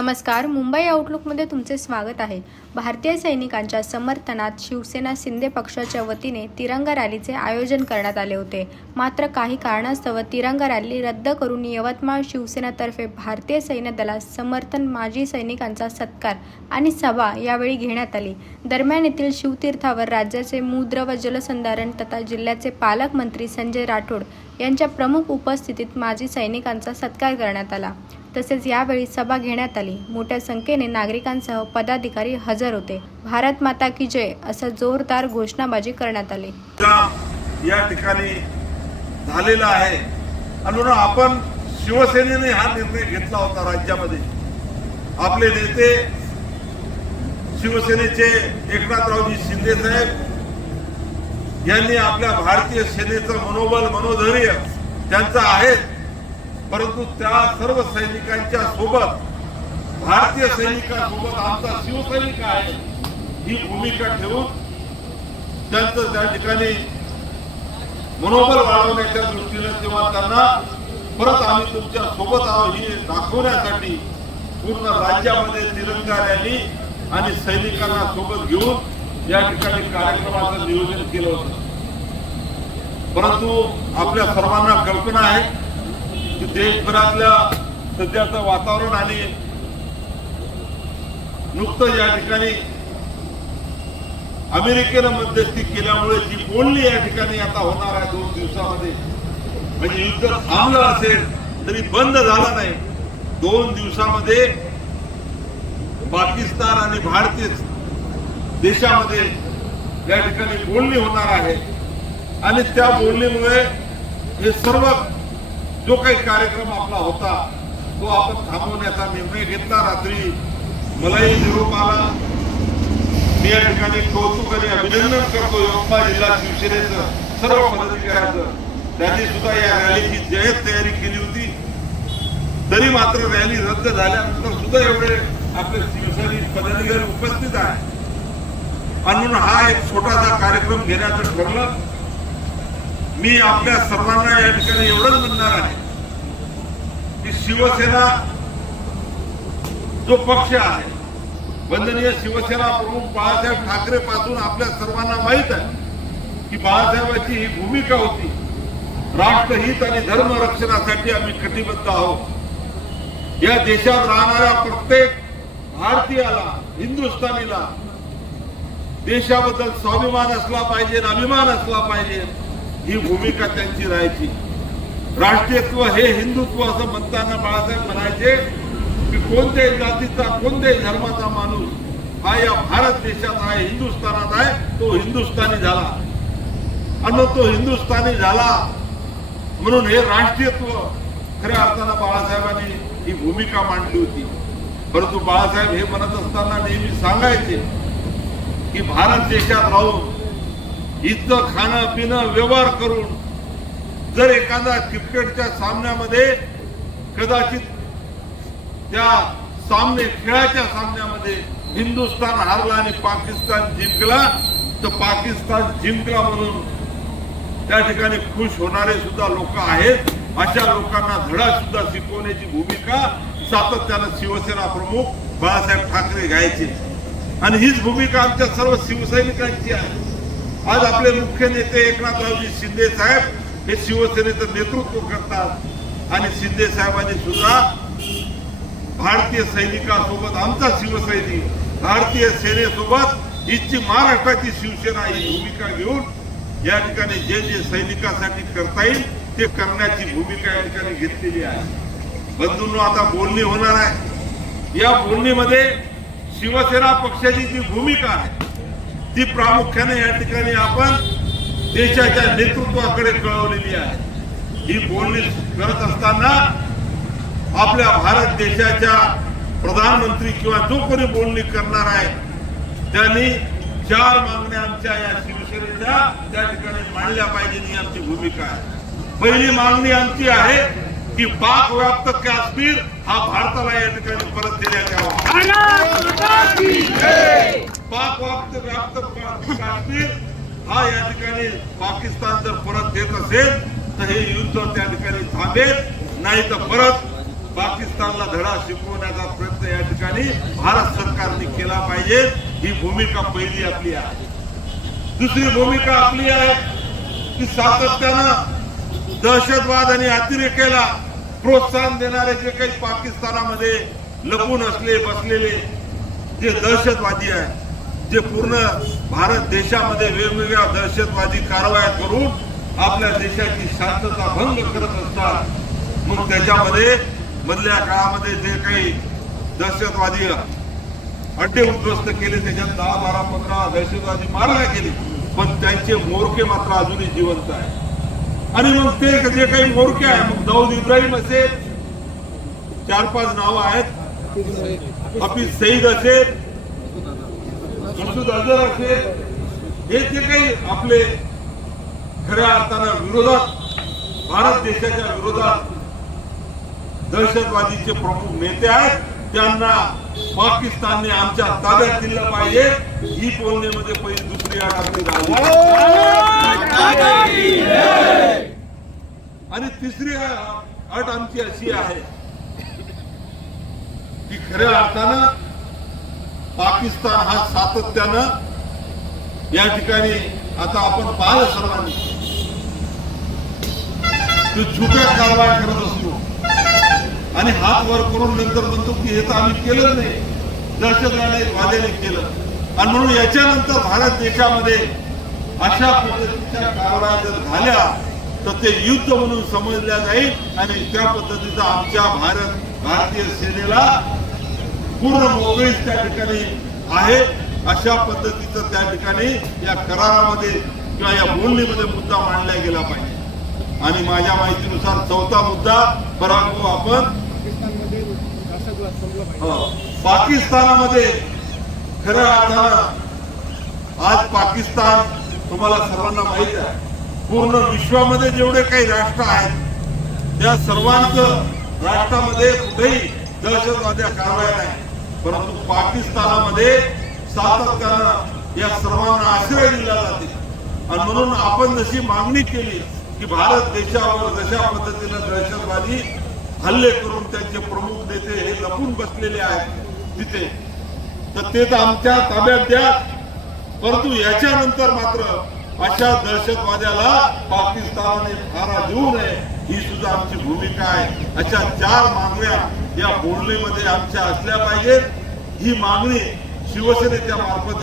नमस्कार मुंबई आउटलुकमध्ये तुमचे स्वागत आहे. भारतीय सैनिकांच्या समर्थनात शिवसेना शिंदे पक्षाच्या वतीने तिरंगा रॅलीचे आयोजन करण्यात आले होते. मात्र काही कारणास्तव तिरंगा रॅली रद्द करून यवतमाळ शिवसेनातर्फे भारतीय सैन्य दलास समर्थन माजी सैनिकांचा सत्कार आणि सभा यावेळी घेण्यात आली. दरम्यान येथील शिवतीर्थावर राज्याचे मूद्र व जलसंधारण तथा जिल्ह्याचे पालकमंत्री संजय राठोड यांच्या प्रमुख उपस्थितीत माजी सैनिकांचा सत्कार करण्यात आला. तसेच यावेळी सभा घेण्यात आली. मोठ्या संख्येने नागरिकांसह पदाधिकारी हजर होते. भारत माता की जय असा जोरदार घोषणाबाजी करण्यात आली. या ठिकाणी झालेला आहे? आणि म्हणून आपण शिवसेनेने हा निर्णय घेतला होता राज्यामध्ये. आपले नेते शिवसेनेचे एकनाथरावजी शिंदे साहेब यांनी आपल्या भारतीय सेनेचं मनोबल मनोधैर्य त्यांचं आहे परंतु त्या सर्व सैनिकांच्या सोबत भारतीय सैनिकांसोबत आमचा शिवसैनिक आहे ही भूमिका ठेवून त्यांचं त्या ठिकाणी मनोबल वाढवण्याच्या दृष्टीनं तेव्हा त्यांना परत आम्ही तुमच्यासोबत आहोत हे दाखवण्यासाठी पूर्ण राज्यामध्ये तिरंगाऱ्यांनी आणि सैनिकांना सोबत घेऊन या ठिकाणी कार्यक्रमाचं नियोजन केलं होतं. परंतु आपल्या सर्वांना कल्पना आहे की देशभरातल्या सध्याचं वातावरण आणि नुकतं या ठिकाणी अमेरिकेनं मध्यस्थी केल्यामुळे जी बोलणी या ठिकाणी आता होणार आहे दोन दिवसामध्ये म्हणजे युद्ध थांबलं असेल तरी बंद झालं नाही. दोन दिवसामध्ये पाकिस्तान आणि भारतीय देशामध्ये या ठिकाणी बोलणी होणार आहे. आणि त्या बोलणीमुळे हे सर्व जो काही कार्यक्रम आपला होता तो आपण थांबवण्याचा निर्णय घेतला रात्री. मलाही निरोप आला. मी या ठिकाणी कौतुक आणि अभिनंदन करतो यवतमाळ जिल्हा शिवसेनेचं सर्व पदाधिकाऱ्यांचं. त्यांनी सुद्धा या रॅलीची जयत तयारी केली होती. तरी मात्र रॅली रद्द झाल्यानंतर सुद्धा एवढे आपले शिवसैनिक पदाधिकारी उपस्थित आहे म्हणून हा एक छोटासा कार्यक्रम घेण्याचं ठरलं. मी आपल्या सर्वांना या ठिकाणी एवढंच म्हणणार आहे. शिवसेना जो पक्ष आहे वंदनीय शिवसेना प्रमुख बाळासाहेब ठाकरे पासून आपल्या सर्वांना माहीत आहे की बाळासाहेबांची ही भूमिका होती राष्ट्रहित आणि धर्म रक्षणासाठी आम्ही कटिबद्ध आहोत. या देशात राहणाऱ्या प्रत्येक भारतीयाला हिंदुस्थानीला देशाबद्दल स्वाभिमान असला पाहिजे अभिमान असला पाहिजे ही भूमिका त्यांची राहायची. राष्ट्रीयत्व हे हिंदुत्व असं म्हणताना बाळासाहेब म्हणायचे की कोणत्याही जातीचा कोणत्याही धर्माचा माणूस हा या भारत देशात आहे हिंदुस्थानात आहे तो हिंदुस्थानी झाला. आणि तो हिंदुस्थानी झाला म्हणून हे राष्ट्रीयत्व खऱ्या अर्थानं बाळासाहेबांनी ही भूमिका मांडली होती. परंतु बाळासाहेब हे म्हणत असताना नेहमी सांगायचे की भारत देशात राहून इथं खाणं पिणं व्यवहार करून जर एखादा क्रिकेटच्या सामन्यामध्ये कदाचित त्या सामने खेळाच्या सामन्यामध्ये हिंदुस्थान हारला आणि पाकिस्तान जिंकला तर पाकिस्तान जिंकला म्हणून त्या ठिकाणी खुश होणारे सुद्धा लोक आहेत. अशा लोकांना धडा सुद्धा शिकवण्याची भूमिका सातत्यानं शिवसेना प्रमुख बाळासाहेब ठाकरे घ्यायचे. आणि हीच भूमिका आमच्या सर्व शिवसैनिकांची आहे. आज आपले मुख्य नेते एकनाथरावजी शिंदे साहेब हे शिवसेनेचं नेतृत्व करतात. आणि शिंदे साहेबांनी सुद्धा भारतीय सैनिकांसोबत आमचा शिवसैनिक भारतीय सेनेसोबत हिची महाराष्ट्राची शिवसेना ही भूमिका घेऊन या ठिकाणी जे जे सैनिकांसाठी करता येईल ते करण्याची भूमिका या ठिकाणी घेतलेली आहे. बंधूंनो आता बोलणी होणार आहे. या बोलणीमध्ये शिवसेना पक्षाची जी भूमिका आहे ती प्रामुख्याने या ठिकाणी आपण देशाच्या नेतृत्वाकडे कळवलेली आहे. ही बोलणी करत असताना आपल्या भारत देशाच्या प्रधानमंत्री किंवा जो कोणी बोलणी करणार आहे त्यांनी चार मागण्या आमच्या या शिवसेनेच्या त्या ठिकाणी मांडल्या पाहिजे ही आमची भूमिका आहे. पहिली मागणी आमची आहे की पाक व्याप्त काश्मीर हा भारताला या ठिकाणी परत देण्यात यावा. पाक व्याप्त व्याप्त काश्मीर हा या ठिकाणी पाकिस्तान जर परत देत असेल तर हे युद्ध त्या ठिकाणी थांबेल. नाही तर परत पाकिस्तानला धडा शिकवण्याचा प्रयत्न या ठिकाणी भारत सरकारने केला पाहिजे. ही भूमिका पहिली आपली आहे. दुसरी भूमिका आपली आहे की सातत्यानं दहशतवाद आणि अतिरेकेला प्रोत्साहन देणारे जे काही पाकिस्तानामध्ये लपून असले बसलेले जे दहशतवादी आहेत जे पूर्ण भारत देशामध्ये वेगवेगळ्या दहशतवादी कारवाया करून आपल्या देशाची शांतता भंग करत असतात. मग त्याच्यामध्ये मधल्या काळामध्ये जे काही दहशतवादी अड्डे उद्ध्वस्त केले त्याच्यात दहा बारा पंधरा दहशतवादी मारल्या गेले पण त्यांचे मोरके मात्र अजूनही जिवंत आहे आणि मग ते जे काही मोरके आहे मग दाऊद इब्राहिम असेल चार पाच नावं आहेत. हफीज सईद असेल मसूद अजहर असेल हे जे काही आपले खऱ्या अर्थानं विरोधात भारत देशाच्या विरोधात दहशतवादीचे प्रमुख नेते आहेत त्यांना पाकिस्तानने आमच्या ताब्यात दिलं पाहिजे. ही बोलण्यामध्ये पहिली दुसरी आघाडी झाली आणि तिसरी अट आमची अशी आहे की खऱ्या अर्थानं पाकिस्तान हा सातत्यानं या ठिकाणी आता आपण पाहिलं सर्वांनी. तो छुप्या कारवाया करत असतो. आणि हात वर करून नंतर म्हणतो की हे तर आम्ही केलं नाही. दहशतवाद्याने केलं. आणि म्हणून याच्यानंतर भारत देशामध्ये अशा पद्धतीच्या कारवाया जर झाल्या तर ते युद्ध म्हणून समजल्या जाईल आणि त्या पद्धतीचा आमच्या भारत भारतीय सेनेला पूर्ण मोकळीच त्या ठिकाणी आहे. अशा पद्धतीचं त्या ठिकाणी या करारामध्ये किंवा या बोलणीमध्ये मुद्दा मांडला गेला पाहिजे. आणि माझ्या माहितीनुसार चौथा मुद्दा पराभव आपण हो, पाकिस्तानामध्ये खऱ्या अर्थानं आज पाकिस्तान तुम्हाला सर्वांना माहीत आहे. पूर्ण विश्वामध्ये जेवढे काही राष्ट्र आहेत त्या सर्वांचं राष्ट्रामध्ये कुठेही दहशतवाद्या कारवाया नाही. परंतु पाकिस्तानामध्ये सातत्यानं या सर्वांना आश्रय दिला जाते. आणि म्हणून आपण जशी मागणी केली की भारत देशावर जशा पद्धतीनं दहशतवादी हल्ले करून त्यांचे प्रमुख नेते हे लपून बसलेले आहेत तिथे तर ते तर आमच्या ताब्यात द्या. परंतु याच्यानंतर मात्र अशा दहशतवाद्याला पाकिस्तानाने थारा देऊ नये. ही सुद्धा आमची भूमिका आहे. अशा चार मागण्या या बोलणीमध्ये आमच्या असल्या पाहिजेत. ही मागणी शिवसेनेच्या मार्फत